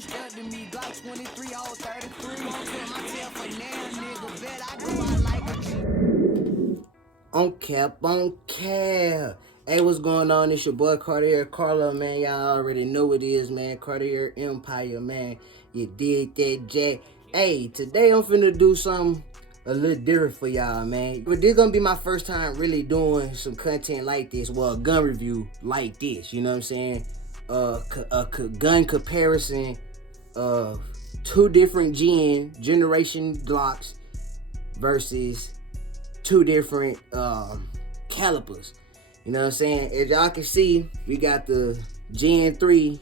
you stuck to me. Glock 23, all 33. Won't put my tail for now, nigga. Bet I go out like a G. On cap. Hey, what's going on? It's your boy Cartier Carlo, man. Y'all already know what it is, man. Cartier Empire, man. You did that, Jack. Hey, today I'm finna do something a little different for y'all, man. But this gonna be my first time really doing some content like this. Well, a gun review like this, you know what I'm saying? A gun comparison of two different generation Glocks versus two different calibers. You know what I'm saying? As y'all can see, we got the Gen 3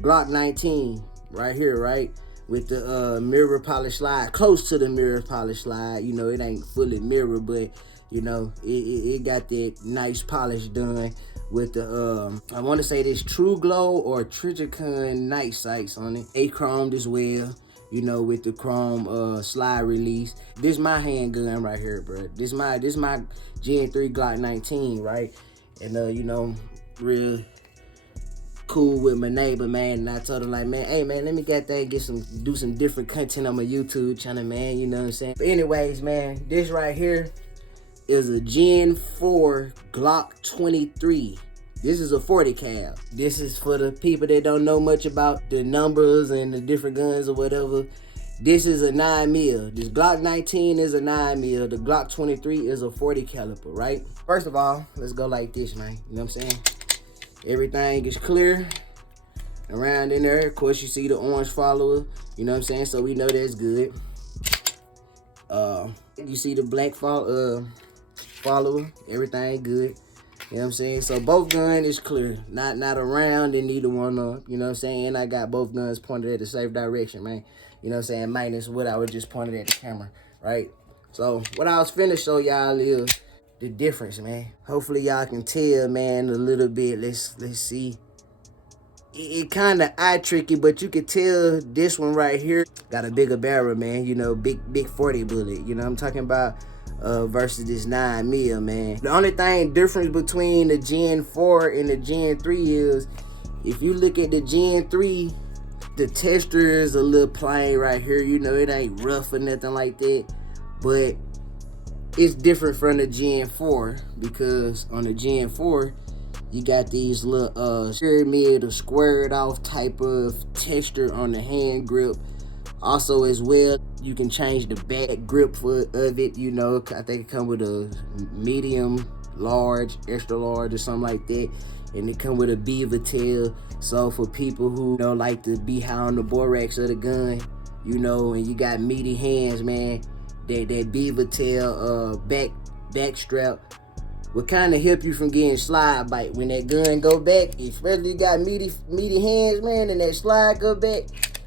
Glock 19 right here, right? With the mirror polish slide, close to the mirror polish slide. You know, it ain't fully mirror, but you know, it got that nice polish done with the I want to say this True Glow or Trijicon night sights on it. A-chromed as well, you know, with the chrome slide release. This my handgun right here, bro. This my Gen 3 Glock 19, right? And you know, real cool with my neighbor, man, and I told him like, man, hey man, let me get that and do some different content on my YouTube channel, man, you know what I'm saying? But anyways, man, this right here is a Gen 4 Glock 23. This is a 40 cal. This is for the people that don't know much about the numbers and the different guns or whatever. This is a 9mm. This Glock 19 is a 9mm. The Glock 23 is a 40 caliber, right? First of all, let's go like this, man. You know what I'm saying? Everything is clear around in there. Of course, you see the orange follower. You know what I'm saying? So we know that's good. You see the black follower. Everything good. You know what I'm saying? So both guns is clear. Not around and neither one up. You know what I'm saying? And I got both guns pointed at the same direction, man. You know what I'm saying? Minus what I was just pointed at the camera, right? So what I was finna show y'all is the difference, man. Hopefully y'all can tell, man, a little bit. Let's see. It kind of eye tricky, but you can tell this one right here got a bigger barrel, man. You know, big 40 bullet. You know what I'm talking about? Versus this 9mm, man. The only thing difference between the Gen 4 and the Gen 3 is, if you look at the Gen 3, the texture is a little plain right here. You know, it ain't rough or nothing like that. But it's different from the Gen 4, because on the Gen 4, you got these little pyramid or squared off type of texture on the hand grip. Also as well, you can change the back grip of it, you know. I think it come with a medium, large, extra large or something like that. And it come with a beaver tail. So for people who don't like to be high on the borax of the gun, you know, and you got meaty hands, man, that beaver tail back strap will kind of help you from getting slide bite. When that gun go back, especially you got meaty hands, man, and that slide go back,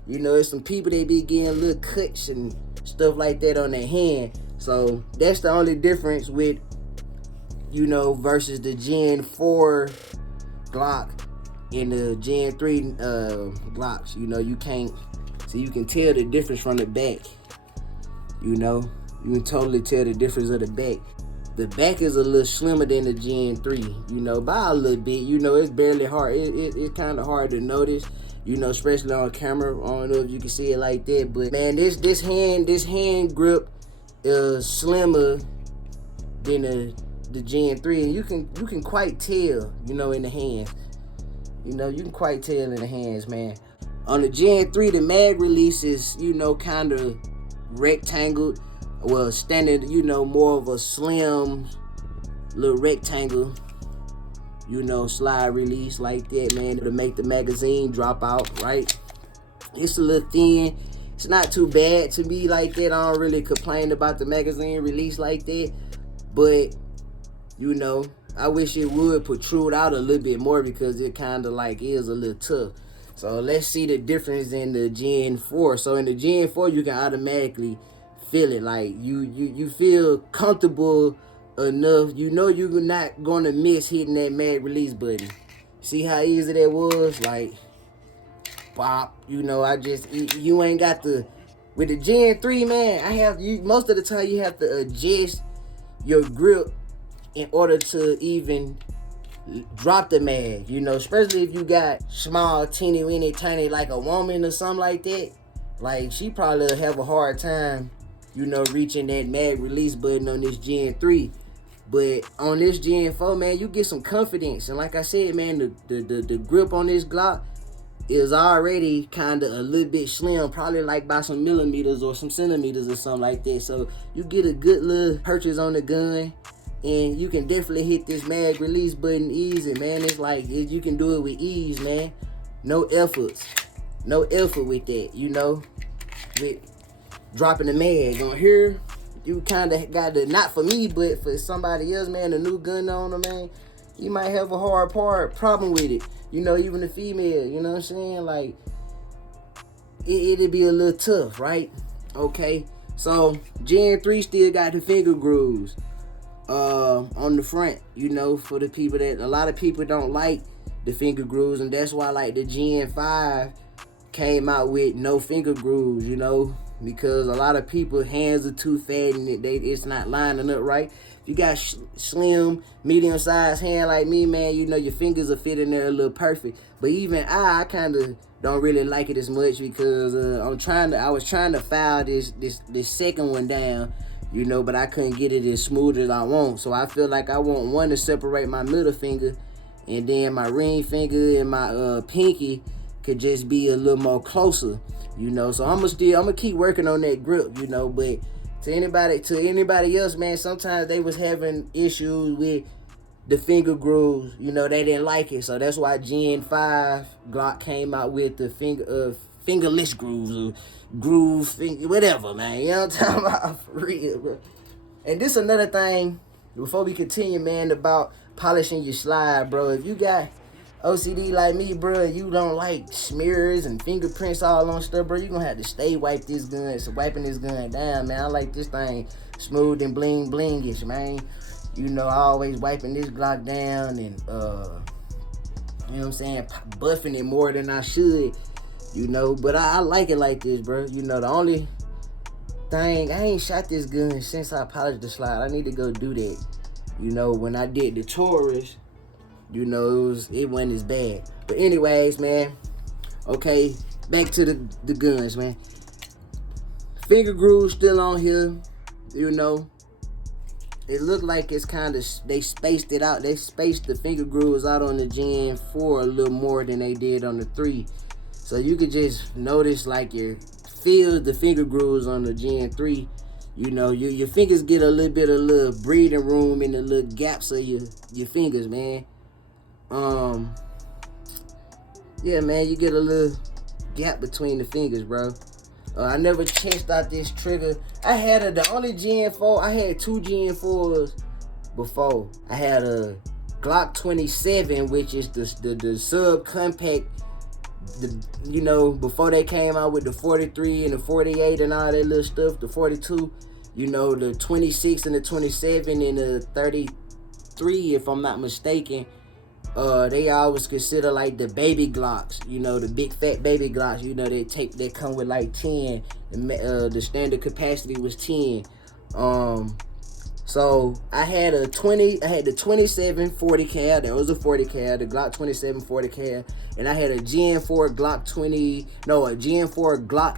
you know, there's some people that be getting little cuts and stuff like that on their hand. So that's the only difference with, you know, versus the Gen 4 Glock and the Gen 3 Glocks. You know, you can't, so you can tell the difference from the back. You know, you can totally tell the difference of the back. The back is a little slimmer than the Gen 3, you know, by a little bit. You know, it's barely hard. It's kind of hard to notice, you know, especially on camera. I don't know if you can see it like that, but man, this hand grip is slimmer than the Gen 3, and you can quite tell, you know, in the hands. You know, you can quite tell in the hands, man. On the Gen 3, the mag release is, you know, kind of rectangled. Well, standard, you know, more of a slim little rectangle, you know, slide release like that, man, to make the magazine drop out, right? It's a little thin. It's not too bad to me like that. I don't really complain about the magazine release like that, but, you know, I wish it would protrude out a little bit more, because it kind of like is a little tough. So let's see the difference in the Gen 4. So in the Gen 4, you can automatically feel it. Like you feel comfortable enough. You know you're not gonna miss hitting that mag release button. See how easy that was? Like, bop. You know, you ain't got the, with the Gen 3, man, most of the time you have to adjust your grip in order to even drop the mag, you know, especially if you got small, teeny, weeny, tiny, like a woman or something like that. Like, she probably have a hard time, you know, reaching that mag release button on this Gen 3. But on this Gen 4, man, you get some confidence. And like I said, man, the grip on this Glock is already kind of a little bit slim, probably like by some millimeters or some centimeters or something like that. So you get a good little purchase on the gun, and you can definitely hit this mag release button easy, man. It's like you can do it with ease, man. No effort with that, you know. With dropping the mag on here, you kind of got to, not for me, but for somebody else, man, a new gun owner, man, you might have a hard problem with it. You know, even a female, you know what I'm saying? Like, it'd be a little tough, right? Okay, so Gen 3 still got the finger grooves on the front, you know, for the people that, a lot of people don't like the finger grooves, and that's why, like, the Gen 5 came out with no finger grooves, you know, because a lot of people hands are too fat and it's not lining up right. If you got slim, medium-sized hand like me, man, you know, your fingers will fit in there a little perfect. But even I kind of don't really like it as much because I was trying to file this second one down, you know, but I couldn't get it as smooth as I want. So I feel like I want one to separate my middle finger, and then my ring finger and my pinky could just be a little more closer, you know. So I'm gonna keep working on that grip, you know. But to anybody else, man, sometimes they was having issues with the finger grooves, you know. They didn't like it, so that's why Gen 5 Glock came out with the fingerless grooves, or groove finger, whatever, man. You know what I'm talking about? For real, bro. And this another thing before we continue, man, about polishing your slide, bro. If you got OCD like me, bro, you don't like smears and fingerprints all on stuff, bro, you gonna have to stay wiping this gun down, man. I like this thing smooth and blingish, man. You know, I always wiping this Glock down and you know what I'm saying, buffing it more than I should, you know. But I like it like this, bro. You know, the only thing, I ain't shot this gun since I polished the slide. I need to go do that. You know, when I did the Taurus, you know, it wasn't as bad. But anyways, man, okay, back to the guns, man. Finger grooves still on here, you know. It looked like it's kind of, they spaced it out. They spaced the finger grooves out on the Gen 4 a little more than they did on the 3. So you could just notice, like, feel the finger grooves on the Gen 3. You know, your fingers get a little breathing room in the little gaps of your fingers, man. Yeah, man, you get a little gap between the fingers, bro. I never changed out this trigger. I had the only Gen 4, I had two Gen 4s before. I had a Glock 27, which is the subcompact, you know, before they came out with the 43 and the 48 and all that little stuff, the 42, you know, the 26 and the 27 and the 33, if I'm not mistaken. They always consider like the baby Glocks, you know, the big fat baby Glocks, you know, they come with like 10, the standard capacity was 10. So I had the 27 40 cal, that was a 40 cal, the Glock 27 40 cal, and I had a Gen 4 Glock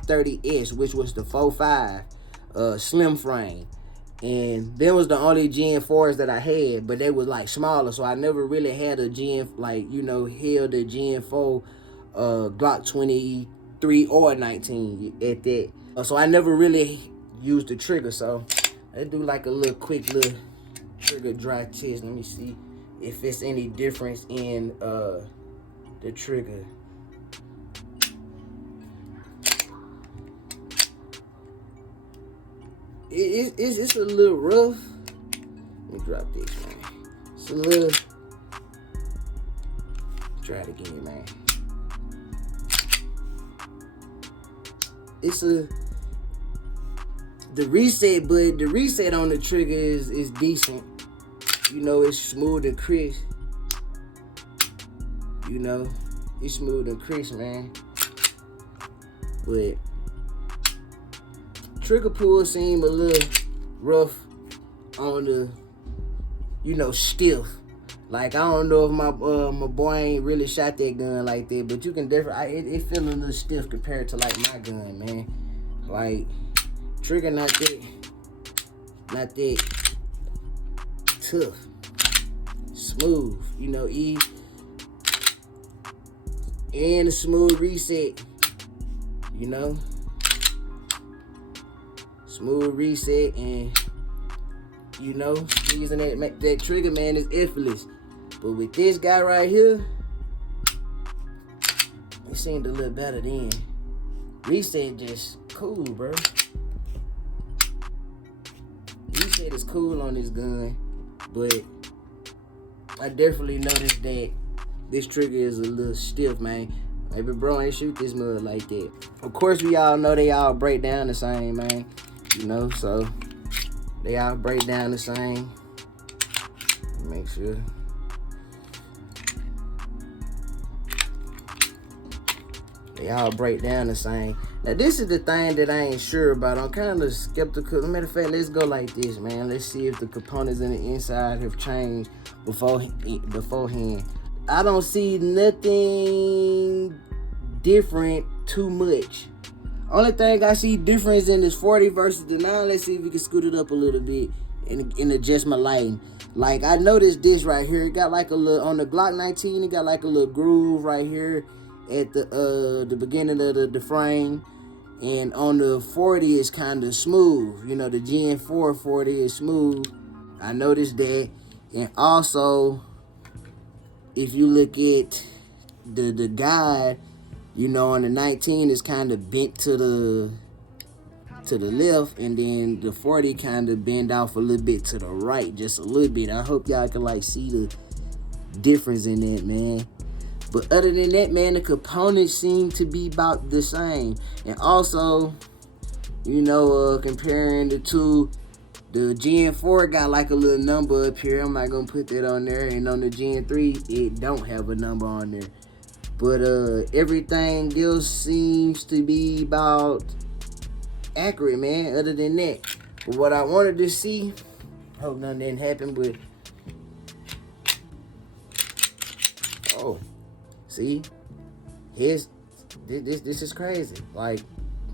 30S, which was the 4.5 slim frame. And that was the only Gen 4s that I had, but they was like smaller, so I never really had a Gen, like, you know, held a Gen 4 Glock 23 or 19 at that. So I never really used the trigger, so let's do like a quick little trigger dry test. Let me see if it's any difference in the trigger. It's a little rough. Let me drop this, man. It's a little. Try it again, man. It's the reset, but the reset on the trigger is decent. You know, it's smooth and crisp. You know, it's smooth and crisp, man. But trigger pull seem a little rough on the, you know, stiff. Like, I don't know if my boy ain't really shot that gun like that, but you can definitely, it feel a little stiff compared to like my gun, man. Like, trigger not that tough, smooth, you know, and a smooth reset, you know, smooth reset, and you know, squeezing that trigger, man, is effortless. But with this guy right here, it seemed a little better then. Reset just cool, bro. Reset is cool on this gun, but I definitely noticed that this trigger is a little stiff, man. Maybe bro ain't shoot this mud like that. Of course, we all know they all break down the same, man. You know, so they all break down the same. Make sure. They all break down the same. Now, this is the thing that I ain't sure about. I'm kind of skeptical. As a matter of fact, let's go like this, man. Let's see if the components in the inside have changed beforehand. I don't see nothing different too much. Only thing I see difference in this 40 versus the 9. Let's see if we can scoot it up a little bit and adjust my lighting. Like, I noticed this right here. It got like a little, on the Glock 19, it got like a little groove right here at the beginning of the frame, and on the 40 it's kind of smooth. You know, the Gen 4 40 is smooth. I noticed that. And also, if you look at the guide, you know, on the 19 is kind of bent to the left, and then the 40 kind of bend off a little bit to the right, just a little bit. I hope y'all can like see the difference in that, man. But other than that, man, the components seem to be about the same. And also, you know, comparing the two, the Gen 4 got like a little number up here. I'm not gonna put that on there. And on the Gen 3, it don't have a number on there. But everything else seems to be about accurate, man, other than that. But what I wanted to see, hope nothing didn't happen, but oh, see, this is crazy. Like,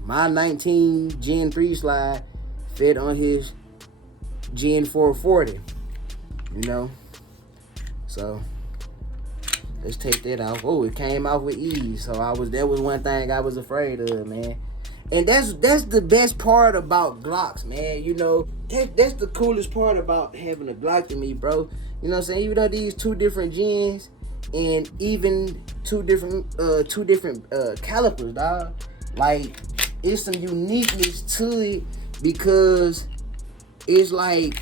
my 19 Gen 3 slide fit on his Gen 440, you know. So let's take that off. Oh, it came off with ease. So that was one thing I was afraid of, man. And that's the best part about Glocks, man. You know, that's the coolest part about having a Glock to me, bro. You know what I'm saying? Even though these two different gens and even two different calipers, dog. Like, it's some uniqueness to it, because it's like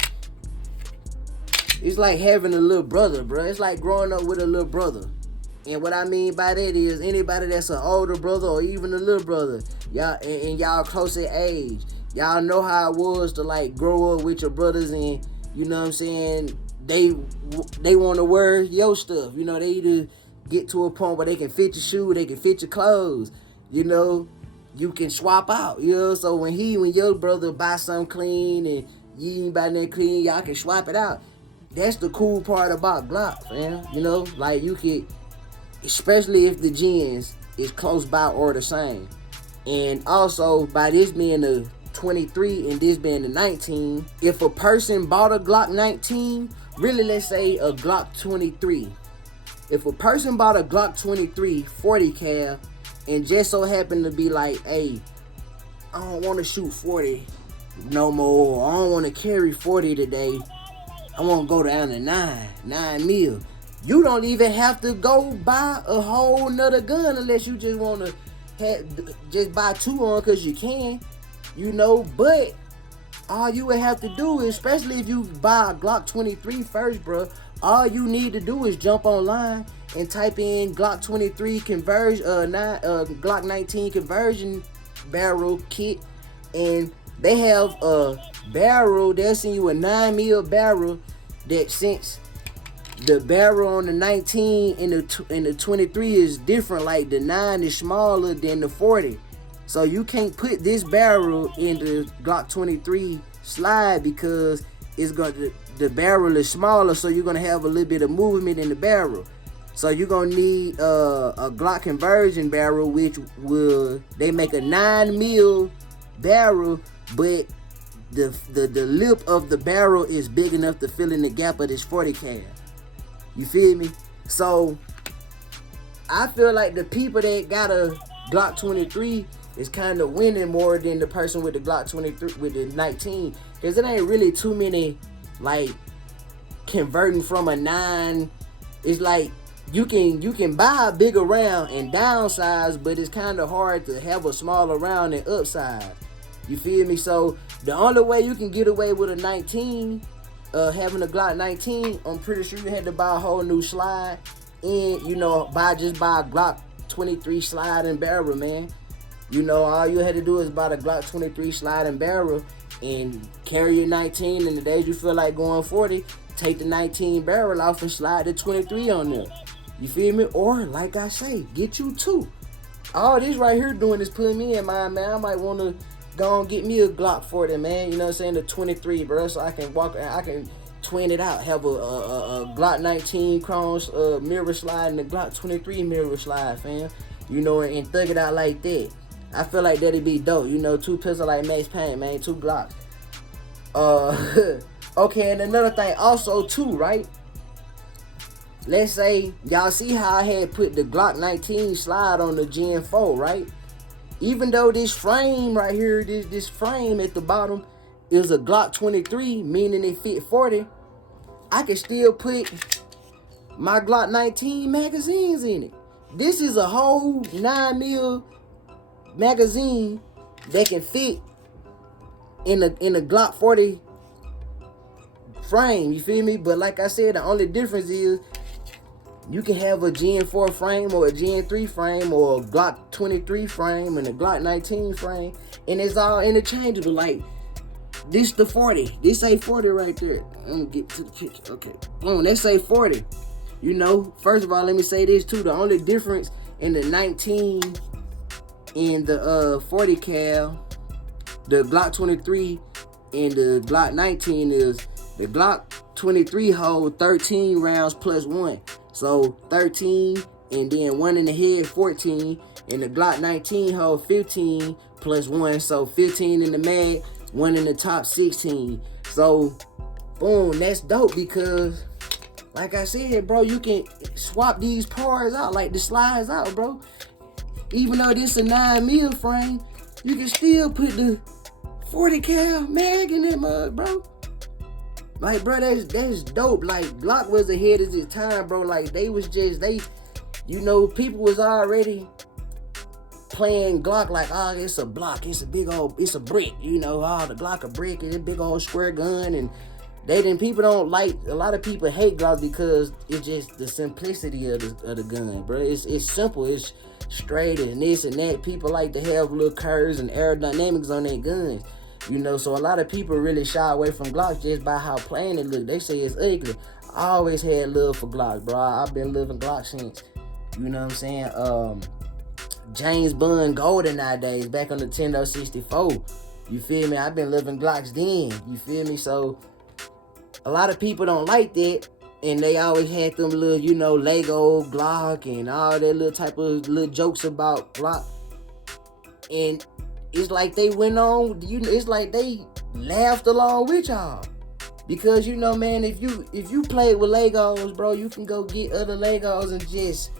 having a little brother, bro. It's like growing up with a little brother. And what I mean by that is, anybody that's an older brother or even a little brother, y'all and y'all close in age, y'all know how it was to like grow up with your brothers, and you know what I'm saying, they want to wear your stuff. You know, they either get to a point where they can fit your shoe, they can fit your clothes. You know, you can swap out. You know, so when your brother buy something clean and you ain't buy that clean, y'all can swap it out. That's the cool part about Glock, man. You know, like you could, especially if the gens is close by or the same. And also, by this being a 23 and this being a 19, if a person bought a Glock 19, really let's say a Glock 23. If a person bought a Glock 23 40 cal and just so happened to be like, hey, I don't want to shoot 40 no more, I don't want to carry 40 today, I want to go down to 9 mil. You don't even have to go buy a whole nother gun unless you just want to just buy two on because you can, you know. But all you would have to do is, especially if you buy a Glock 23 first, bro, all you need to do is jump online and type in Glock 23 conversion, Glock 19 conversion barrel kit, and they have a barrel. They'll send you a 9 mil barrel that, since the barrel on the 19 and the 23 is different, like the 9 is smaller than the 40. So you can't put this barrel in the Glock 23 slide because it's going to, the barrel is smaller, so you're gonna have a little bit of movement in the barrel. So you're gonna need a Glock conversion barrel, which they make a 9mm barrel, but the lip of the barrel is big enough to fill in the gap of this 40 cal. You feel me? So I feel like the people that got a Glock 23 is kind of winning more than the person with the Glock 23 with the 19, because it ain't really too many like converting from a 9. It's like you can buy a bigger round and downsize, but it's kind of hard to have a smaller round and upsize. You feel me? So the only way you can get away with a 19, having a Glock 19, I'm pretty sure you had to buy a whole new slide, and buy a Glock 23 sliding barrel, man. All you had to do is buy the Glock 23 sliding barrel and carry your 19. And the days you feel like going 40, take the 19 barrel off and slide the 23 on there. You feel me? Or, like I say, get you two. All this right here doing is putting me in mind, man. I might want to go and get me a Glock 40, man. You know what I'm saying? The 23, bro. So I can twin it out. Have a Glock 19 chrome mirror slide and a Glock 23 mirror slide, fam. And thug it out like that. I feel like that'd be dope. Two pistols like Max Payne, man. 2 Glocks. Okay, and another thing also too, right? Let's say y'all see how I had put the Glock 19 slide on the Gen 4, right? Even though this frame right here, this frame at the bottom is a Glock 23, meaning it fit 40, I can still put my Glock 19 magazines in it. This is a whole 9mm magazine that can fit in a Glock 40 frame, you feel me? But like I said, the only difference is you can have a Gen 4 frame or a Gen 3 frame or a Glock 23 frame and a Glock 19 frame, and it's all interchangeable. Like this the 40, this say 40 right there. I'm gonna get to the picture. Okay, boom, that say 40. First of all, let me say this too. The only difference in the 19 and the 40 cal, the Glock 23 and the Glock 19 is the Glock 23 hold 13 rounds plus 1. So 13 and then 1 in the head, 14. And the Glock 19 hold 15 plus 1. So 15 in the mag, 1 in the top, 16. So boom, that's dope because like I said, bro, you can swap these parts out, like the slides out, bro. Even though this a 9mm frame, you can still put the 40 cal mag in that mug, bro. Like, bro, that's dope. Like, Glock was ahead of its time, bro. Like, people was already playing Glock like, oh, it's a block, it's a big old, it's a brick, the Glock a brick and a big old square gun, and people don't like, a lot of people hate Glock because it's just the simplicity of the gun, bro. It's simple, it's straight and this and that. People like to have little curves and aerodynamics on their guns. So a lot of people really shy away from Glocks just by how plain it look. They say it's ugly. I always had love for Glocks, bro. I've been living Glock since, you know what I'm saying? James Bond Golden nowadays, back on the Nintendo 64. You feel me? I've been living Glocks then. You feel me? So a lot of people don't like that, and they always had them little, Lego Glock and all that little type of little jokes about Glock. And it's like they went on, it's like they laughed along with y'all. Because, man, if you play with Legos, bro, you can go get other Legos and just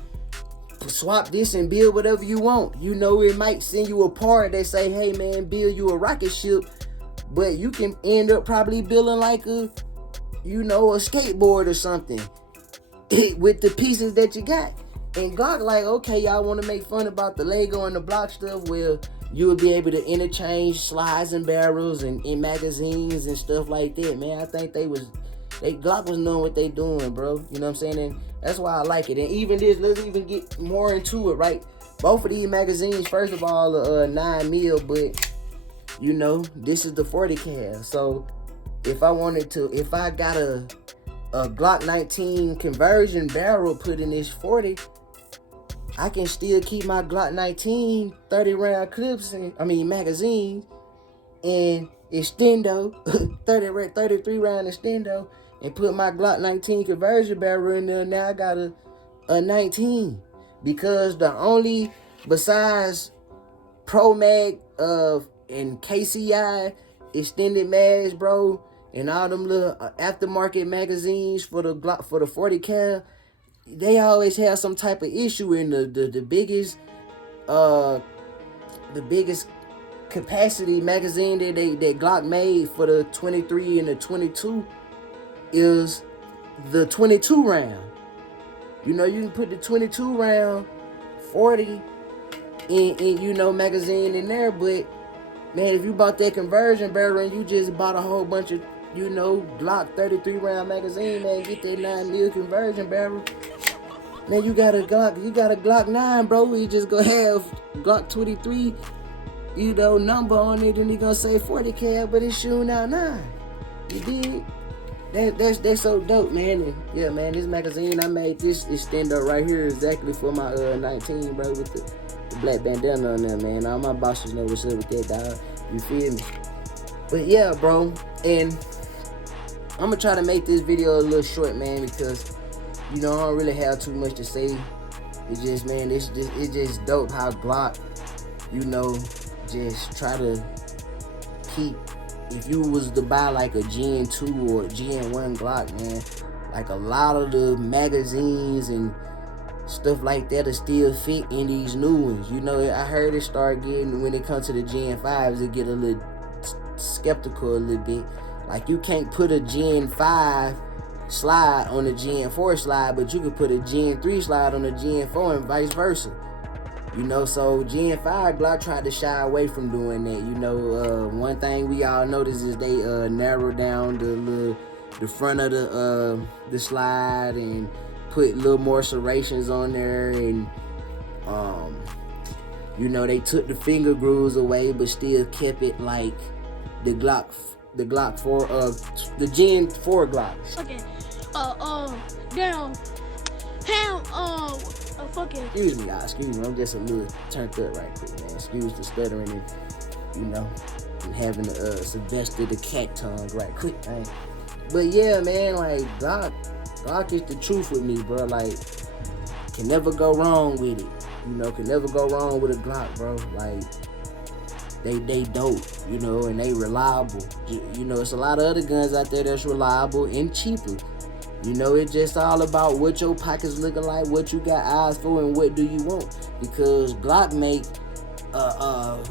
swap this and build whatever you want. It might send you a part that say, hey, man, build you a rocket ship. But you can end up probably building like a skateboard or something with the pieces that you got. And Glock like, okay, y'all want to make fun about the Lego and the block stuff? Well, you would be able to interchange slides and barrels and magazines and stuff like that, man. I think Glock was knowing what they doing, bro. You know what I'm saying? And that's why I like it. And even this, let's even get more into it, right? Both of these magazines, first of all, are 9mm, but this is the 40 cal. So if I got a Glock 19 conversion barrel put in this 40, I can still keep my Glock 19 30 round clips magazines and extendo 33 round extendo and put my Glock 19 conversion barrel in there. Now I got a 19. Because the only, besides Pro Mag and KCI extended mags, bro, and all them little aftermarket magazines for the Glock, for the 40 cal, they always have some type of issue. In the biggest capacity magazine that Glock made for the 23 and the 22 is the 22 round. You know, you can put the 22 round 40 in magazine in there, but man, if you bought that conversion barrel and you just bought a whole bunch of Glock 33 round magazine, man, get that 9mm conversion barrel, man, you got a Glock 9, bro. You just gonna have Glock 23, number on it, and he gonna say 40 cal, but it's shooting out 9. You dig? That's so dope, man. And yeah, man, this magazine, I made this extender right here exactly for my 19, bro, with the black bandana on there, man. All my bosses know what's up with that, dog. You feel me? But yeah, bro, and I'm gonna try to make this video a little short, man, because I don't really have too much to say. It's just, man, it's just dope how Glock, just try to keep. If you was to buy like a Gen 2 or a Gen 1 Glock, man, like a lot of the magazines and stuff like that are still fit in these new ones. I heard it start getting, when it comes to the Gen 5s, it get a little skeptical a little bit. Like, you can't put a Gen 5 slide on a Gen 4 slide, but you could put a Gen 3 slide on a Gen 4 and vice versa. So Gen 5 Glock tried to shy away from doing that. One thing we all noticed is they narrowed down the front of the slide and put little more serrations on there, and they took the finger grooves away, but still kept it like the Glock 4, the Gen 4 Glock. Okay. Down. Fucking. Excuse me, y'all. Excuse me. I'm just a little turned up right quick, man. Excuse the stuttering and having Sylvester the cat tongue right quick, man. But yeah, man, like Glock is the truth with me, bro. Like, can never go wrong with it. Can never go wrong with a Glock, bro. Like, they dope, and they reliable. It's a lot of other guns out there that's reliable and cheaper. It's just all about what your pockets looking like, what you got eyes for, and what do you want. Because Glock make, well,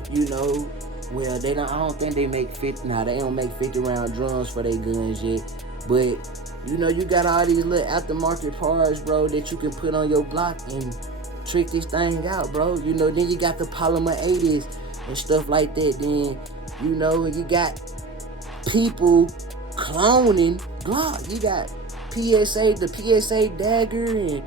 they don't. I don't think they make 50. Nah, they don't make 50 round drums for their guns yet. But you got all these little aftermarket parts, bro, that you can put on your Glock and trick this thing out, bro. Then you got the polymer 80s and stuff like that. Then you got people cloning Glock. You got the PSA dagger, and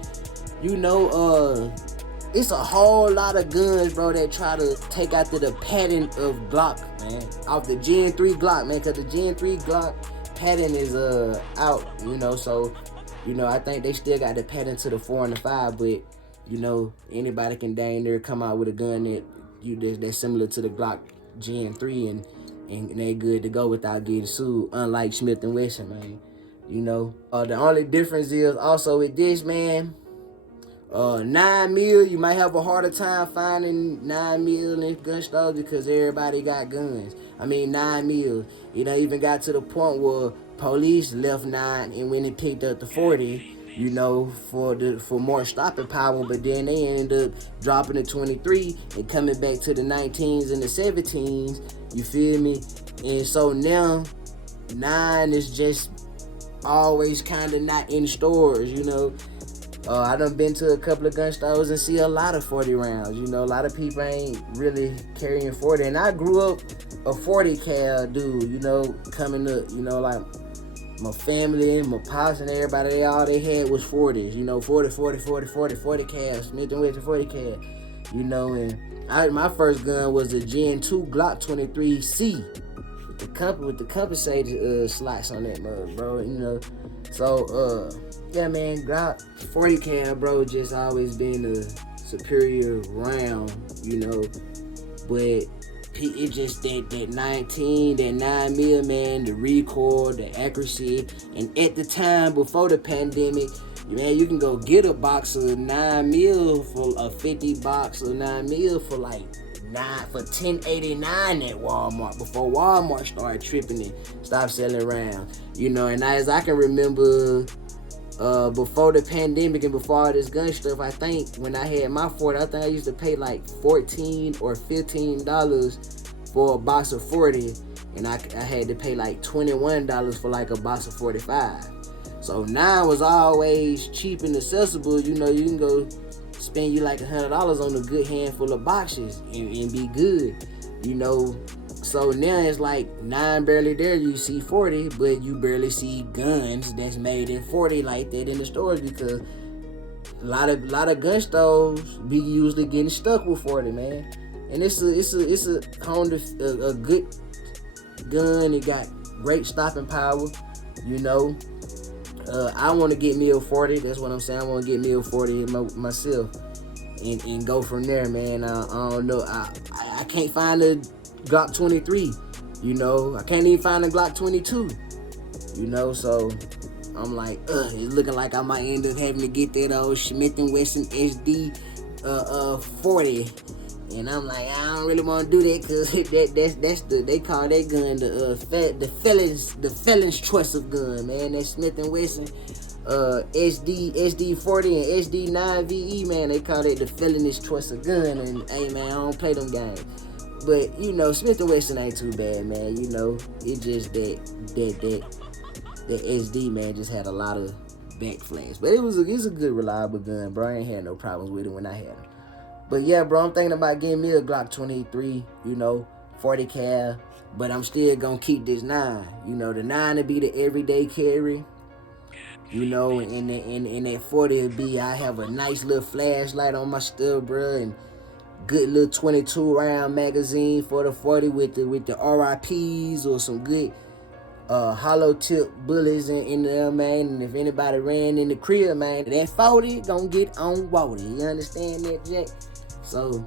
it's a whole lot of guns, bro, that try to take after the pattern of Glock, man, off the Gen 3 Glock, man, because the Gen 3 Glock pattern is out, so I think they still got the pattern to the 4 and the 5, but anybody can dang near come out with a gun that's similar to the Glock Gen 3, and they're good to go without getting sued, unlike Smith & Wesson, man. The only difference is also with this, man, 9mm, you might have a harder time finding 9mm in gun stores because everybody got guns. 9mm. Even got to the point where police left 9 and when they picked up the 40, for more stopping power, but then they ended up dropping the 23 and coming back to the 19s and the 17s. You feel me? And so now 9 is just always kind of not in stores. I done been to a couple of gun stores and see a lot of 40 rounds. A lot of people ain't really carrying 40. And I grew up a 40 cal dude, coming up, like my family and my pops and everybody, all they had was 40s, 40 cal, Smith & Wesson 40 cal, and my first gun was a Gen 2 Glock 23C. With the compensated slots on that mug, bro. So yeah, man, Glock 40 cal, bro, just always been a superior round, but it just that 19, that 9mm, man, the recoil, the accuracy. And at the time, before the pandemic, man, you can go get a box of 9mm for a 50 box of 9mm for like $10.89 at Walmart, before Walmart started tripping and stopped selling rounds. You know, and as I can remember, before the pandemic and before all this gun stuff, I think when I had my 40, I think I used to pay like $14 or $15 for a box of 40, and I had to pay like $21 for like a box of 45. So now it's always cheap and accessible. You know, you can go spend you like $100 on a good handful of boxes and be good. You know, so now it's like 9 barely there. You see 40, but you barely see guns that's made in 40 like that in the stores, because a lot of gun stores be usually getting stuck with 40, man. And it's a Honda, a good gun. It got great stopping power. You know, I want to get me a 40. That's what I'm saying. I want to get me a 40 myself and go from there, man. I don't know. I can't find a Glock 23. You know, I can't even find a Glock 22. You know, so I'm like, it's looking like I might end up having to get that old Smith & Wesson SD 40. And I'm like, I don't really want to do that, because they call that gun the felon's choice of gun, man. That Smith & Wesson SD 40 and SD 9VE, man. They call it the felon's choice of gun. And hey, man, I don't play them games. But you know, Smith & Wesson ain't too bad, man. You know, it just that SD, man, just had a lot of backflash. But it's a good, reliable gun, bro. I ain't had no problems with it when I had it. But yeah, bro, I'm thinking about getting me a Glock 23, you know, 40 cal. But I'm still gonna keep this 9. You know, the 9 will be the everyday carry. You know, and that 40 will be, I have a nice little flashlight on my stub, bro, and good little 22 round magazine for the 40 with the RIPs or some good hollow tip bullets in there, man. And if anybody ran in the crib, man, that 40 gonna get on water. You understand that, Jack? So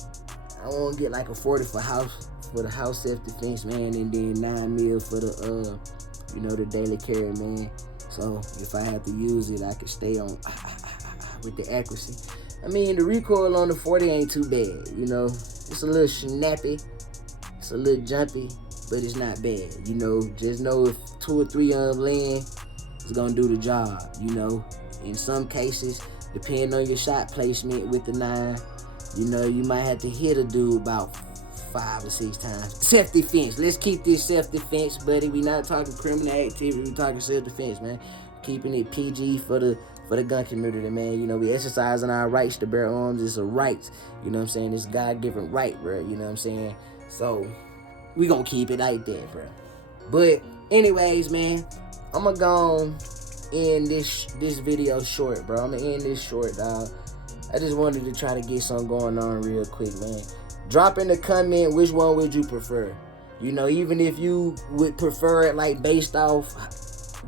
I want to get like a 40 for the house self-defense, man, and then 9mm for the you know, the daily carry, man. So if I have to use it, I can stay on with the accuracy. I mean, the recoil on the 40 ain't too bad, you know. It's a little snappy, it's a little jumpy, but it's not bad, you know. Just know if 2 or 3 of them land, it's gonna do the job, you know. In some cases, depending on your shot placement with the 9, you know, you might have to hit a dude about 5 or 6 times. Self-defense. Let's keep this self-defense, buddy. We not talking criminal activity. We talking self-defense, man. Keeping it PG for the gun community, man. You know, we exercising our rights to bear arms. It's a right. You know what I'm saying? It's a God-given right, bro. You know what I'm saying? So we gonna keep it like that, bro. But anyways, man, I'm gonna go end this video short, bro. I'm gonna end this short, dog. I just wanted to try to get something going on real quick, man. Drop in the comment, which one would you prefer? You know, even if you would prefer it like based off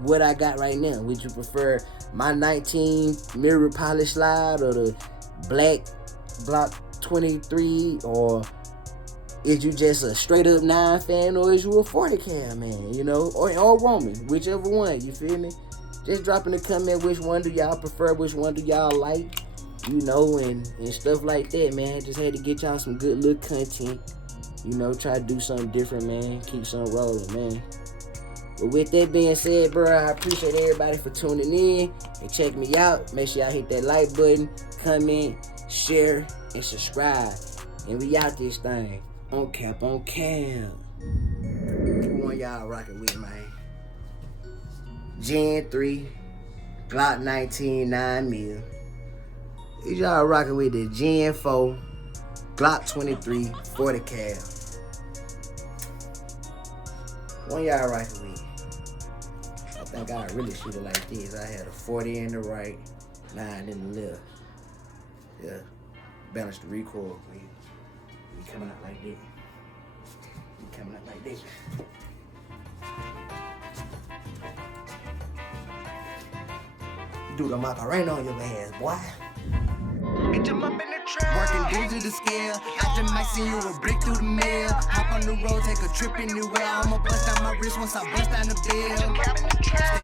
what I got right now. Would you prefer my 19 mirror polish slide or the black Glock 23, or is you just a straight up 9 fan, or is you a 40 cal, man? You know, or woman, whichever one, you feel me? Just drop in the comment which one do y'all prefer, which one do y'all like, you know, and stuff like that, man. Just had to get y'all some good little content, you know, try to do something different, man. Keep something rolling, man. But with that being said, bro, I appreciate everybody for tuning in and checking me out. Make sure y'all hit that like button, comment, share, and subscribe. And we out this thing. On cap, on cam. Who one y'all rocking with, man? Gen 3, Glock 19, 9mm. Is y'all rocking with the Gen 4, Glock 23, 40 cal. One y'all rocking with. I think I really shoot it like this. I had a 40 in the right, 9 in the left. Yeah, balance the recoil. We coming out like this. We coming out like this. Do the Macarena on your ass, boy. Bitch, I'm up in the trap. Working digital scale. I just might send you a brick through the mail. Hop on the road, take a trip anywhere. I'ma bust down my wrist once I bust down the bill.